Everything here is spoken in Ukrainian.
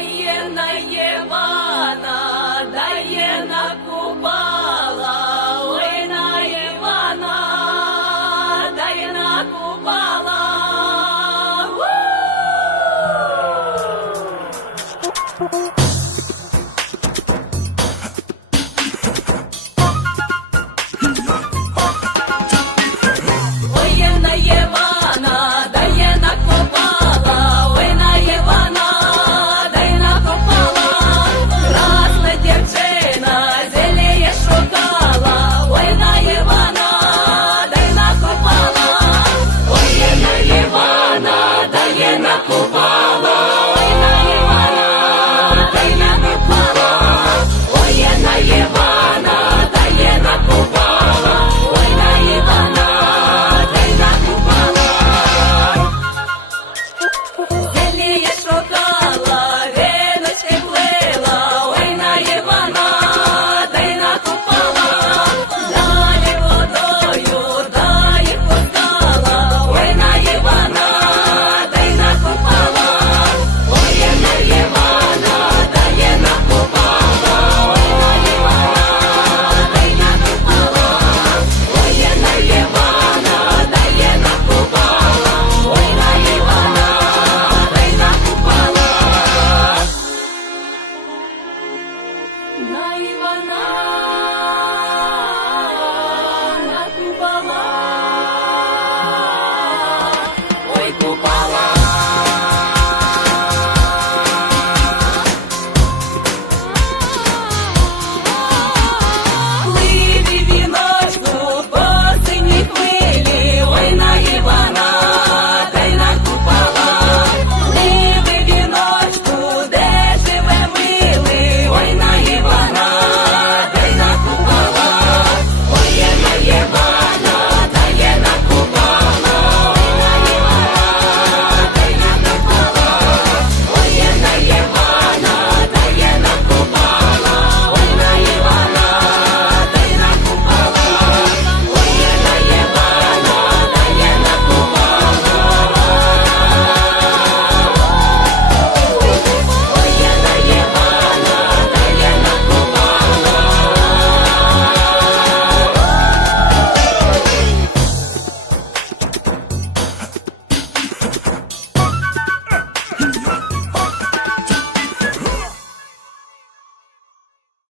воєнна єва. на Івана.